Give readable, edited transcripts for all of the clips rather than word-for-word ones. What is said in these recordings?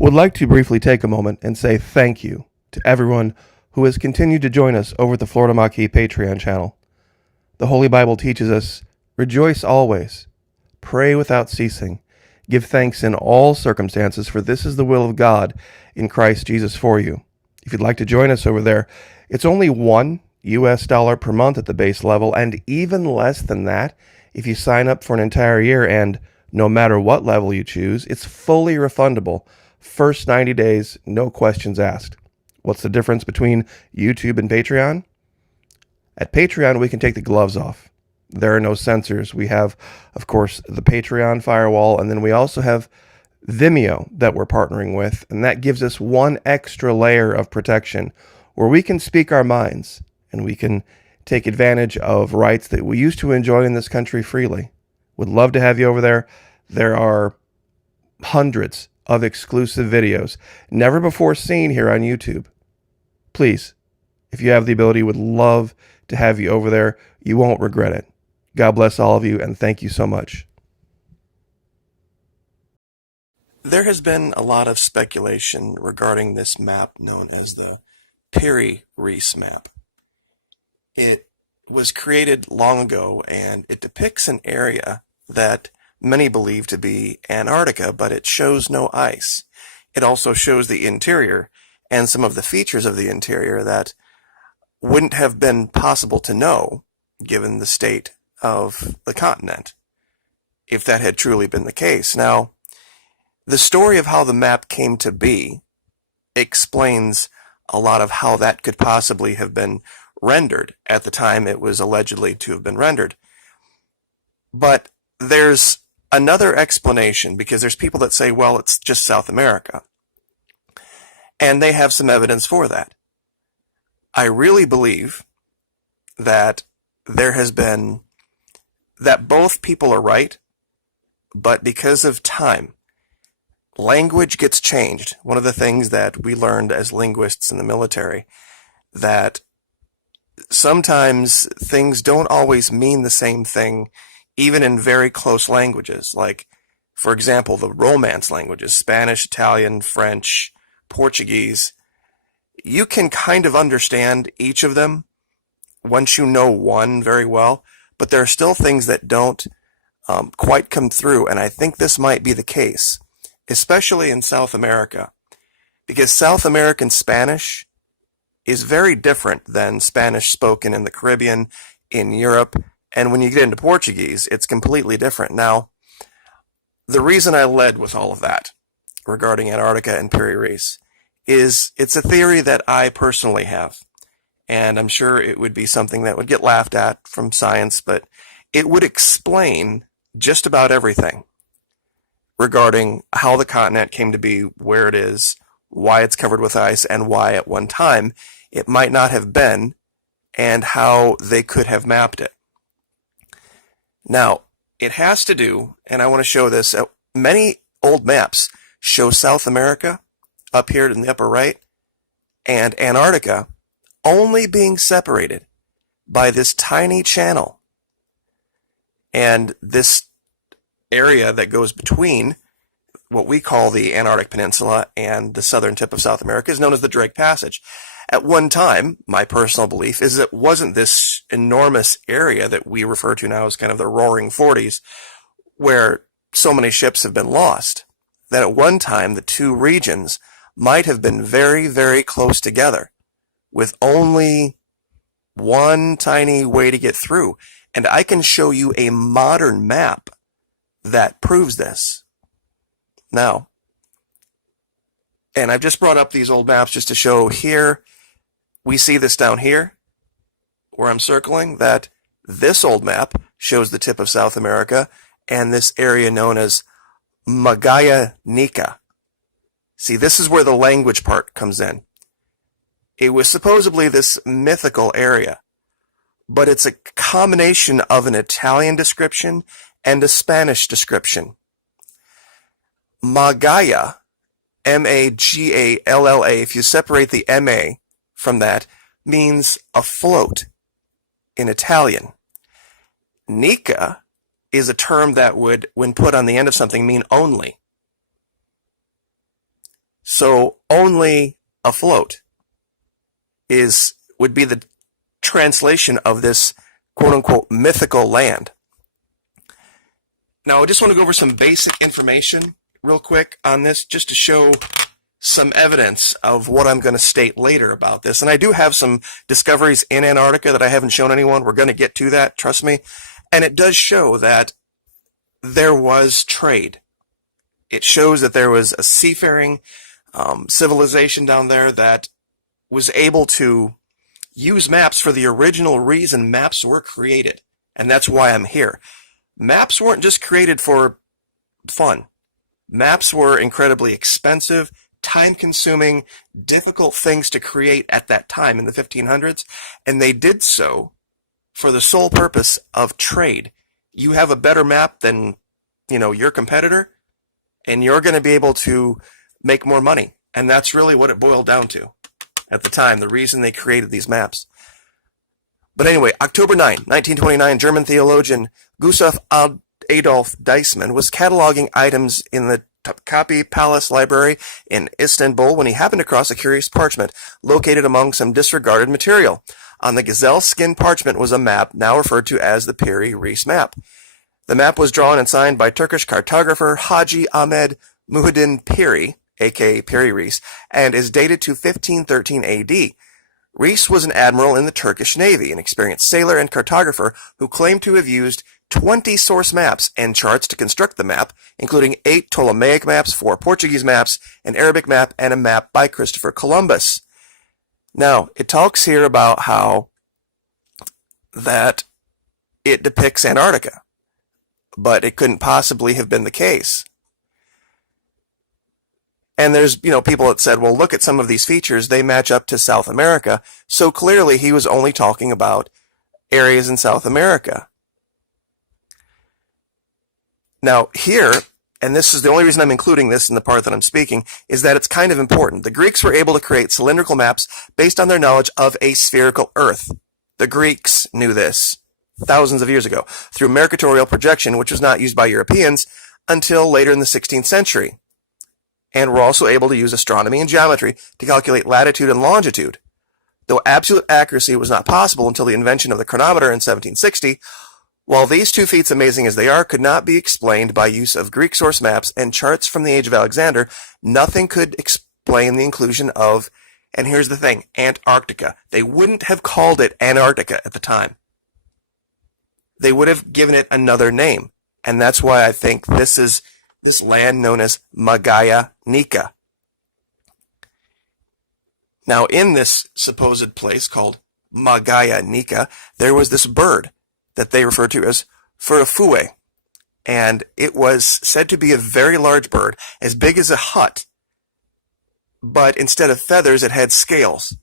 Would like to briefly take a moment and say thank you to everyone who has continued to join us over at the Florida Maquis Patreon channel. The Holy Bible teaches us, rejoice always, pray without ceasing, give thanks in all circumstances, for this is the will of God in Christ Jesus for you. If you'd like to join us over there, it's only $1 per month at the base level, and even less than that if you sign up for an entire year, and no matter what level you choose, it's fully refundable. First 90 days, no questions asked. What's the difference between YouTube and Patreon? At Patreon, we can take the gloves off. There are no censors. We have, of course, the Patreon firewall, and then we also have Vimeo that we're partnering with, and that gives us one extra layer of protection where we can speak our minds and we can take advantage of rights that we used to enjoy in this country freely. Would love to have you over there. There are hundreds of exclusive videos never before seen here on YouTube. Please, if you have the ability, would love to have you over there. You won't regret it. God bless all of you, and thank you so much. There has been a lot of speculation regarding this map known as the Piri-Reis map. It was created long ago, and it depicts an area that many believe to be Antarctica, but it shows no ice. It also shows the interior and some of the features of the interior that wouldn't have been possible to know given the state of the continent, if that had truly been the case. Now, the story of how the map came to be explains a lot of how that could possibly have been rendered at the time it was allegedly to have been rendered. But there's another explanation, because there's people that say, well, it's just South America. And they have some evidence for that. I really believe that there has been, that both people are right, but because of time, language gets changed. One of the things that we learned as linguists in the military, that sometimes things don't always mean the same thing, even in very close languages. Like, for example, the Romance languages, Spanish, Italian, French, Portuguese. You can kind of understand each of them once you know one very well, but there are still things that don't quite come through, and I think this might be the case, especially in South America, because South American Spanish is very different than Spanish spoken in the Caribbean, in Europe, and when you get into Portuguese, it's completely different. Now, the reason I led with all of that regarding Antarctica and Piri-Reis is it's a theory that I personally have, and I'm sure it would be something that would get laughed at from science, but it would explain just about everything regarding how the continent came to be where it is, why it's covered with ice, and why at one time it might not have been, and how they could have mapped it. Now, it has to do, and I want to show this, many old maps show South America up here in the upper right and Antarctica only being separated by this tiny channel. And this area that goes between what we call the Antarctic Peninsula and the southern tip of South America is known as the Drake Passage. At one time, my personal belief is it wasn't this enormous area that we refer to now as kind of the Roaring Forties, where so many ships have been lost, that at one time the two regions might have been very, very close together, with only one tiny way to get through. And I can show you a modern map that proves this. Now, and I've just brought up these old maps just to show here, we see this down here, where I'm circling, that this old map shows the tip of South America and this area known as Magallanica. See, this is where the language part comes in. It was supposedly this mythical area, but it's a combination of an Italian description and a Spanish description. Magalla, M-A-G-A-L-L-A, if you separate the M-A from that, means afloat in Italian. Nica is a term that would, when put on the end of something, mean only. So only afloat would be the translation of this quote-unquote mythical land. Now, I just want to go over some basic information real quick on this, just to show some evidence of what I'm going to state later about this. And I do have some discoveries in Antarctica that I haven't shown anyone. We're going to get to that, trust me. And it does show that there was trade. It shows that there was a seafaring civilization down there that was able to use maps for the original reason maps were created. And that's why I'm here. Maps weren't just created for fun. Maps were incredibly expensive, time-consuming, difficult things to create at that time in the 1500s, and they did so for the sole purpose of trade. You have a better map than, your competitor, and you're going to be able to make more money. And that's really what it boiled down to at the time, the reason they created these maps. But anyway, October 9, 1929, German theologian Gustav Adolf Deismann was cataloging items in the Topkapi Palace Library in Istanbul when he happened across a curious parchment located among some disregarded material. On the gazelle skin parchment was a map now referred to as the Piri-Reis map. The map was drawn and signed by Turkish cartographer Haji Ahmed Muhyiddin Piri, aka Piri-Reis, and is dated to 1513 AD. Reis was an admiral in the Turkish Navy, an experienced sailor and cartographer who claimed to have used 20 source maps and charts to construct the map, including 8 Ptolemaic maps, 4 Portuguese maps, an Arabic map, and a map by Christopher Columbus. Now, it talks here about how that it depicts Antarctica, but it couldn't possibly have been the case. And there's, people that said, well, look at some of these features. They match up to South America. So clearly he was only talking about areas in South America. Now here, and this is the only reason I'm including this in the part that I'm speaking, is that it's kind of important. The Greeks were able to create cylindrical maps based on their knowledge of a spherical Earth. The Greeks knew this thousands of years ago through mercatorial projection, which was not used by Europeans until later in the 16th century. And were also able to use astronomy and geometry to calculate latitude and longitude. Though absolute accuracy was not possible until the invention of the chronometer in 1760, while these two feats, amazing as they are, could not be explained by use of Greek source maps and charts from the age of Alexander, nothing could explain the inclusion of, and here's the thing, Antarctica. They wouldn't have called it Antarctica at the time. They would have given it another name. And that's why I think this is this land known as Maquis. Now, in this supposed place called Maquis, there was this bird that they referred to as furafue, and it was said to be a very large bird, as big as a hut, but instead of feathers, it had scales.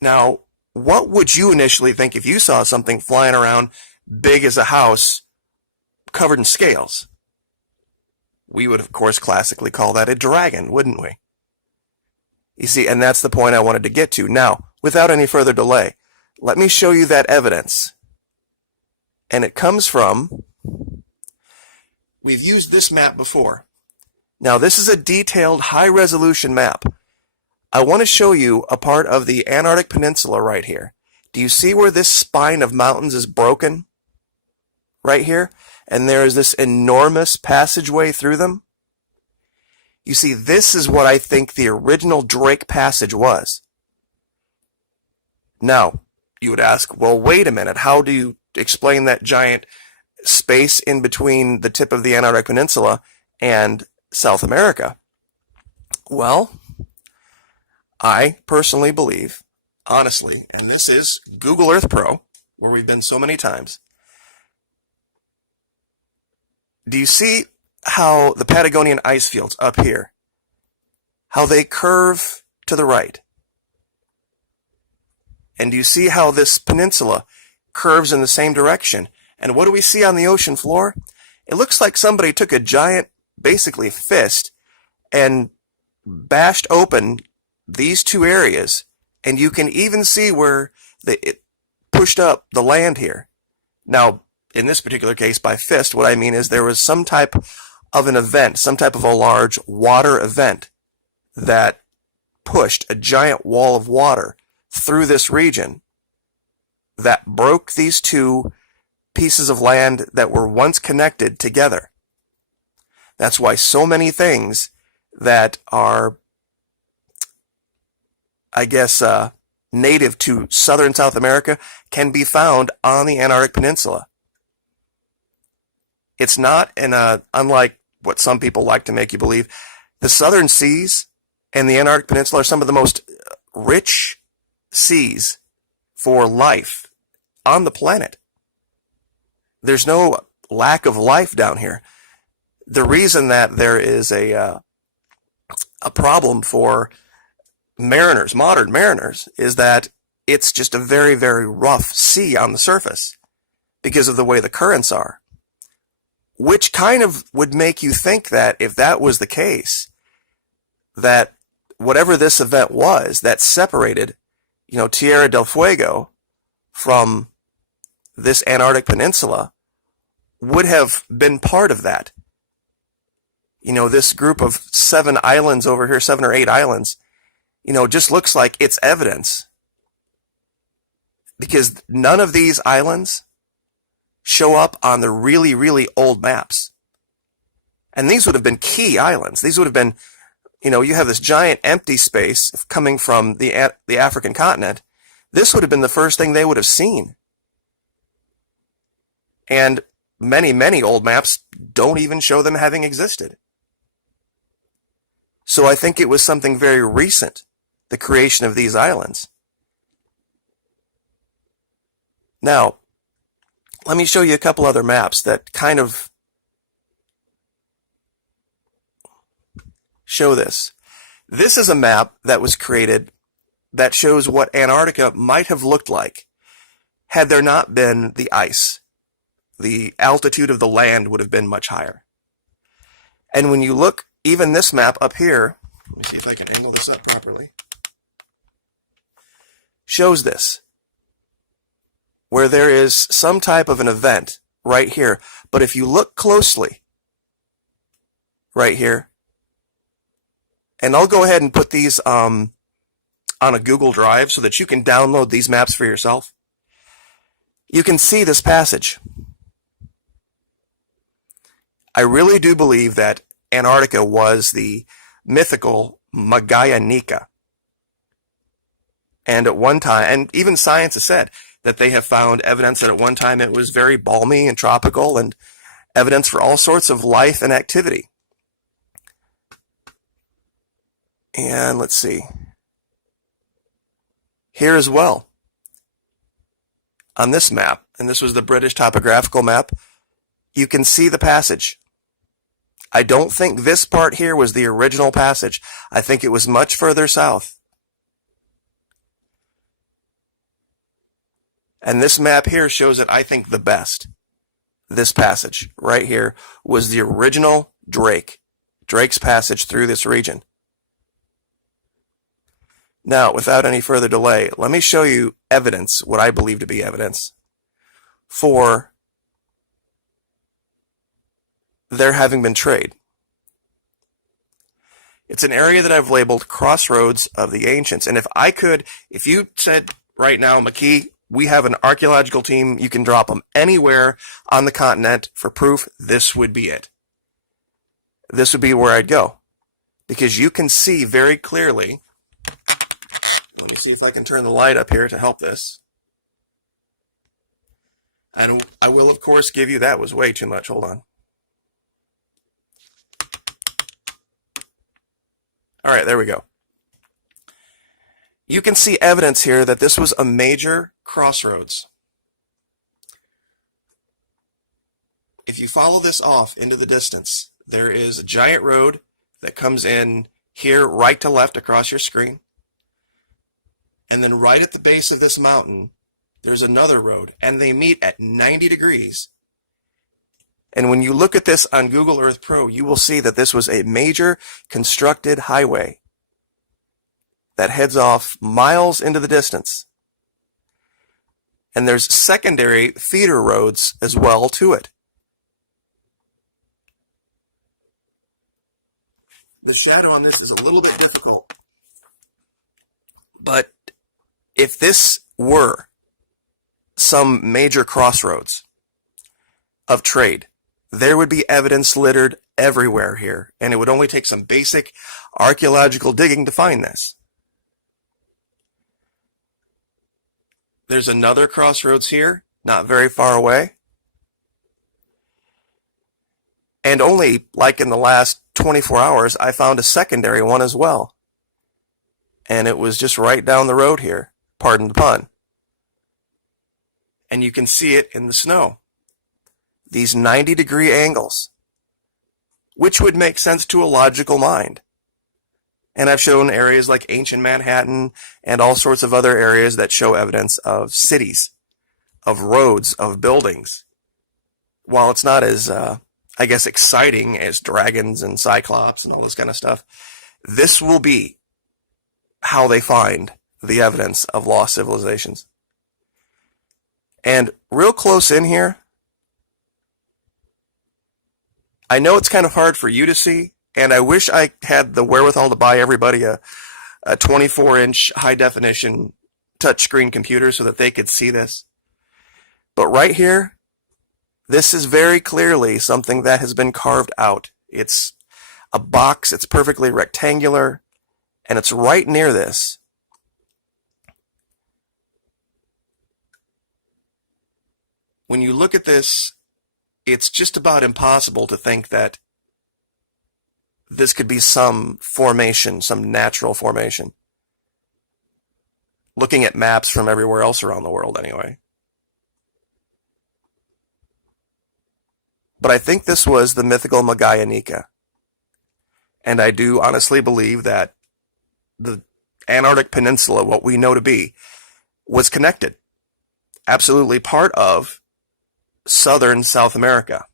Now, what would you initially think if you saw something flying around big as a house, covered in scales? We would, of course, classically call that a dragon, wouldn't we? You see, and that's the point I wanted to get to. Now, without any further delay, let me show you that evidence. And it comes from, we've used this map before. Now, this is a detailed, high-resolution map. I want to show you a part of the Antarctic Peninsula right here. Do you see where this spine of mountains is broken? Right here? And there is this enormous passageway through them. You see, this is what I think the original Drake Passage was. Now, you would ask, well, wait a minute, how do you explain that giant space in between the tip of the Antarctic Peninsula and South America? Well, I personally believe, honestly, and this is Google Earth Pro, where we've been so many times. Do you see how the Patagonian ice fields up here, how they curve to the right? And do you see how this peninsula curves in the same direction? And what do we see on the ocean floor? It looks like somebody took a giant, basically fist, and bashed open these two areas, and you can even see where it pushed up the land here. Now, in this particular case, by fist, what I mean is there was some type of an event, some type of a large water event that pushed a giant wall of water through this region that broke these two pieces of land that were once connected together. That's why so many things that are, I guess, native to southern South America can be found on the Antarctic Peninsula. It's not unlike what some people like to make you believe. The southern seas and the Antarctic Peninsula are some of the most rich seas for life on the planet. There's no lack of life down here. The reason that there is a problem for mariners, modern mariners, is that it's just a very, very rough sea on the surface because of the way the currents are. Which kind of would make you think that if that was the case, that whatever this event was that separated, Tierra del Fuego from this Antarctic Peninsula would have been part of that. This group of 7 islands over here, 7 or 8 islands, just looks like it's evidence. Because none of these islands show up on the really, really old maps. And these would have been key islands. These would have been, you have this giant empty space coming from the African continent. This would have been the first thing they would have seen. And many, many old maps don't even show them having existed. So I think it was something very recent, the creation of these islands. Now, let me show you a couple other maps that kind of show this. This is a map that was created that shows what Antarctica might have looked like had there not been the ice. The altitude of the land would have been much higher. And when you look, even this map up here, let me see if I can angle this up properly, shows this, where there is some type of an event right here. But if you look closely, right here, and I'll go ahead and put these on a Google Drive so that you can download these maps for yourself, you can see this passage. I really do believe that Antarctica was the mythical Magallanica. And at one time, and even science has said that they have found evidence that at one time it was very balmy and tropical, and evidence for all sorts of life and activity. And let's see. Here as well, on this map, and this was the British topographical map, you can see the passage. I don't think this part here was the original passage. I think it was much further south. And this map here shows it, I think, the best. This passage right here was the original Drake's passage through this region. Now, without any further delay, let me show you evidence, what I believe to be evidence, for there having been trade. It's an area that I've labeled Crossroads of the Ancients. And if you said right now, Maquis, we have an archaeological team, you can drop them anywhere on the continent for proof, this would be it. This would be where I'd go. Because you can see very clearly, let me see if I can turn the light up here to help this. And I will, of course, give you, that was way too much, hold on. All right, there we go. You can see evidence here that this was a major crossroads. If you follow this off into the distance, there is a giant road that comes in here right to left across your screen. And then right at the base of this mountain, there's another road, and they meet at 90 degrees. And when you look at this on Google Earth Pro, you will see that this was a major constructed highway that heads off miles into the distance. And there's secondary feeder roads as well to it. The shadow on this is a little bit difficult. But if this were some major crossroads of trade, there would be evidence littered everywhere here, and it would only take some basic archaeological digging to find this. There's another crossroads here, not very far away. And only, like in the last 24 hours, I found a secondary one as well. And it was just right down the road here, pardon the pun. And you can see it in the snow. These 90-degree angles, which would make sense to a logical mind. And I've shown areas like ancient Manhattan and all sorts of other areas that show evidence of cities, of roads, of buildings. While it's not as, I guess, exciting as dragons and cyclops and all this kind of stuff, this will be how they find the evidence of lost civilizations. And real close in here, I know it's kind of hard for you to see, and I wish I had the wherewithal to buy everybody a 24-inch high-definition touchscreen computer so that they could see this. But right here, this is very clearly something that has been carved out. It's a box, it's perfectly rectangular, and it's right near this. When you look at this, it's just about impossible to think that this could be some formation, some natural formation. Looking at maps from everywhere else around the world, anyway. But I think this was the mythical Maquis. And I do honestly believe that the Antarctic Peninsula, what we know to be, was connected. Absolutely part of southern South America.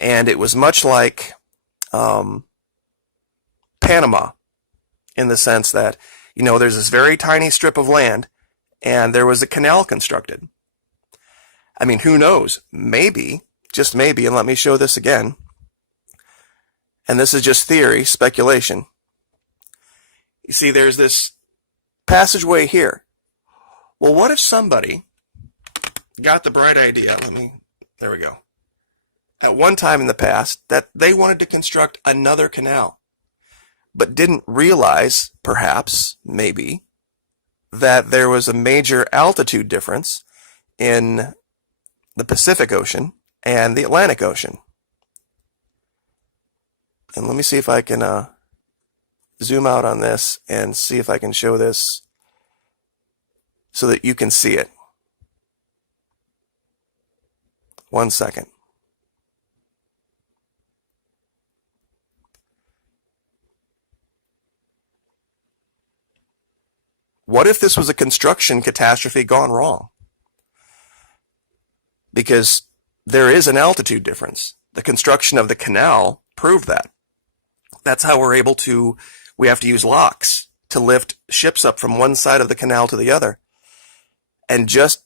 And it was much like Panama, in the sense that, you know, there's this very tiny strip of land, and there was a canal constructed. I mean, who knows? Maybe, just maybe, and let me show this again. And this is just theory, speculation. You see, there's this passageway here. Well, what if somebody got the bright idea, there we go, at one time in the past, that they wanted to construct another canal, but didn't realize, perhaps, maybe, that there was a major altitude difference in the Pacific Ocean and the Atlantic Ocean. And let me see if I can zoom out on this and see if I can show this so that you can see it. 1 second. What if this was a construction catastrophe gone wrong? Because there is an altitude difference. The construction of the canal proved that. That's how we're able to, we have to use locks to lift ships up from one side of the canal to the other. And just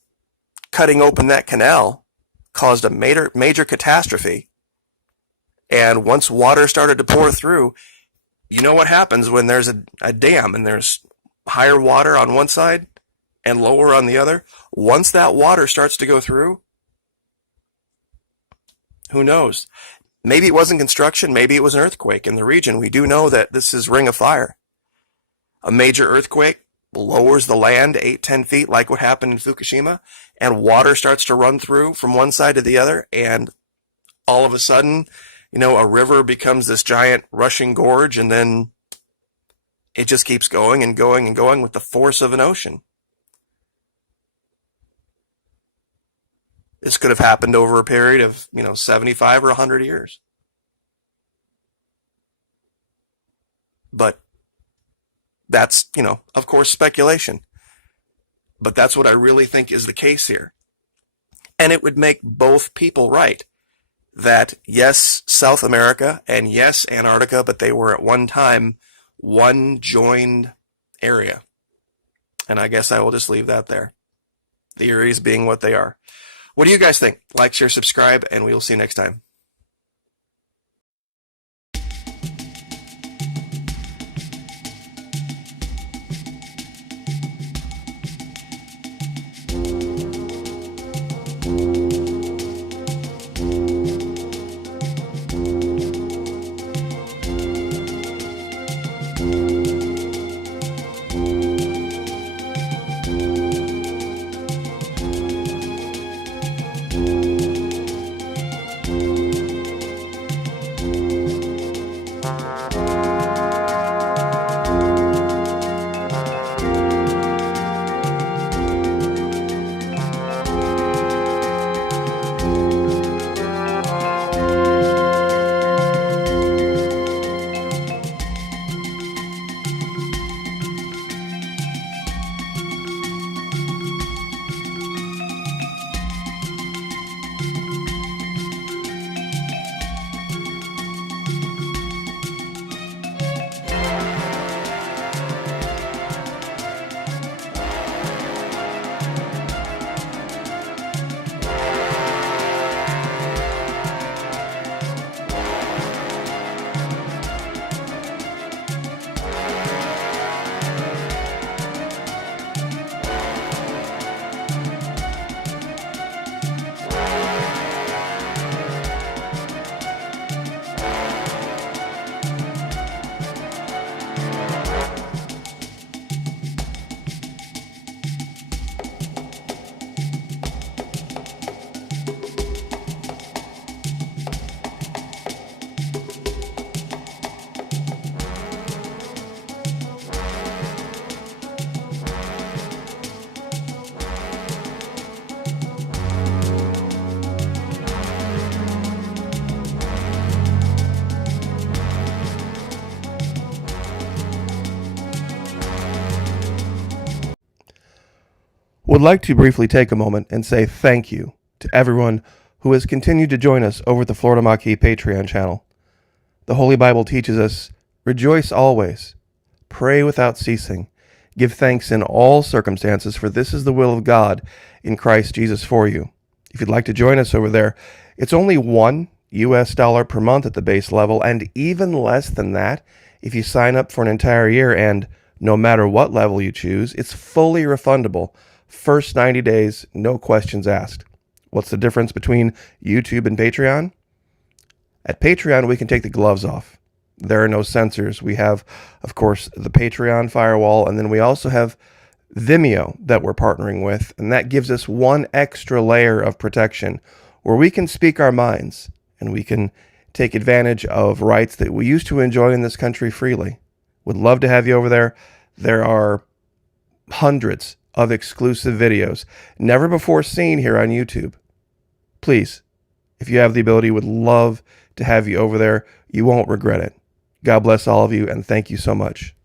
cutting open that canal caused a major catastrophe. And once water started to pour through, you know what happens when there's a dam and there's higher water on one side and lower on the other? Once that water starts to go through, who knows? Maybe it wasn't construction, maybe it was an earthquake in the region. We do know that this is Ring of Fire. A major earthquake lowers the land 8-10 feet, like what happened in Fukushima, and water starts to run through from one side to the other, and all of a sudden, you know, a river becomes this giant rushing gorge, and then it just keeps going and going and going with the force of an ocean. This could have happened over a period of, 75 or 100 years. But that's, of course, speculation. But that's what I really think is the case here. And it would make both people right. That, yes, South America, and yes, Antarctica, but they were at one time one joined area. And I guess I will just leave that there. Theories being what they are. What do you guys think? Like, share, subscribe, and we will see you next time. would like to briefly take a moment and say thank you to everyone who has continued to join us over at the Florida Maquis Patreon channel. The Holy Bible teaches us, rejoice always, pray without ceasing, give thanks in all circumstances, for this is the will of God in Christ Jesus for you. If you'd like to join us over there, it's only $1 per month at the base level, and even less than that if you sign up for an entire year, and no matter what level you choose, it's fully refundable. First 90 days, no questions asked. What's the difference between YouTube and Patreon? At Patreon, we can take the gloves off. There are no censors. We have, of course, the Patreon firewall, and then we also have Vimeo that we're partnering with, and that gives us one extra layer of protection where we can speak our minds and we can take advantage of rights that we used to enjoy in this country freely. Would love to have you over there. There are hundreds of exclusive videos never before seen here on YouTube. Please, if you have the ability, would love to have you over there. You won't regret it. God bless all of you, and thank you so much.